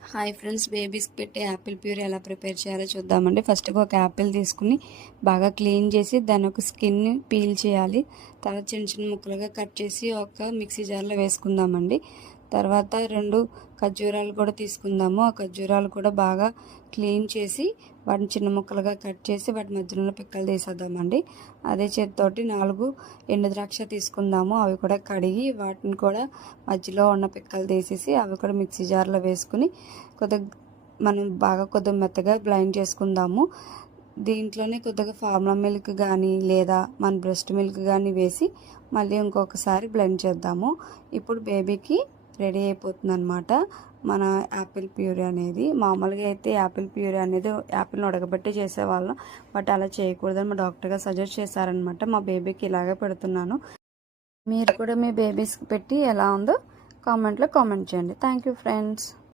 Hi friends, బేబీస్కి పెట్టే Apple puree ఎలా prepare చేయాలో చూద్దామండి. ఫస్ట్గా ఒక యాపిల్ తీసుకుని బాగా క్లీన్ చేసి దాని ఒక స్కిన్ని పీల్ చేయాలి. తర్వాత చిన్న చిన్న ముక్కలుగా కట్ చేసి ఒక మిక్సీ జార్లో వేసుకుందామండి. తర్వాత 2 ఖర్జూరాలు కూడా తీసుకుందాము. ఆ ఖర్జూరాలు కూడా బాగా క్లీన్ చేసి వాటిని చిన్న ముక్కలుగా కట్ చేసి వాటి మధ్యలో పిక్కలు తీసేద్దామండి. అదే చేతితోటి 4 ఎండు ద్రాక్ష తీసుకుందాము. అవి కూడా కడిగి వాటిని కూడా మధ్యలో ఉన్న పిక్కలు తీసేసి అవి కూడా మిక్సీ జార్లో వేసుకుని మనం కొద్దిగా మెత్తగా బ్లెండ్ చేసుకుందాము. దీంట్లోనే కొద్దిగా ఫార్ములా మిల్క్ కానీ లేదా మన బ్రెస్ట్ మిల్క్ కానీ వేసి మళ్ళీ ఇంకొకసారి బ్లెండ్ చేద్దాము. ఇప్పుడు బేబీకి రెడీ అయిపోతుంది అనమాట మన యాపిల్ ప్యూరీ అనేది. మామూలుగా అయితే యాపిల్ ప్యూరీ అనేది యాపిల్ని ఉడకబెట్టి చేసేవాళ్ళం, బట్ అలా చేయకూడదని మా డాక్టర్ గారు సజెస్ట్ చేశారనమాట. మా బేబీకి ఇలాగే పెడుతున్నాను. మీరు కూడా మీ బేబీస్కి పెట్టి ఎలా ఉందో కామెంట్లో కామెంట్ చేయండి. Thank you friends.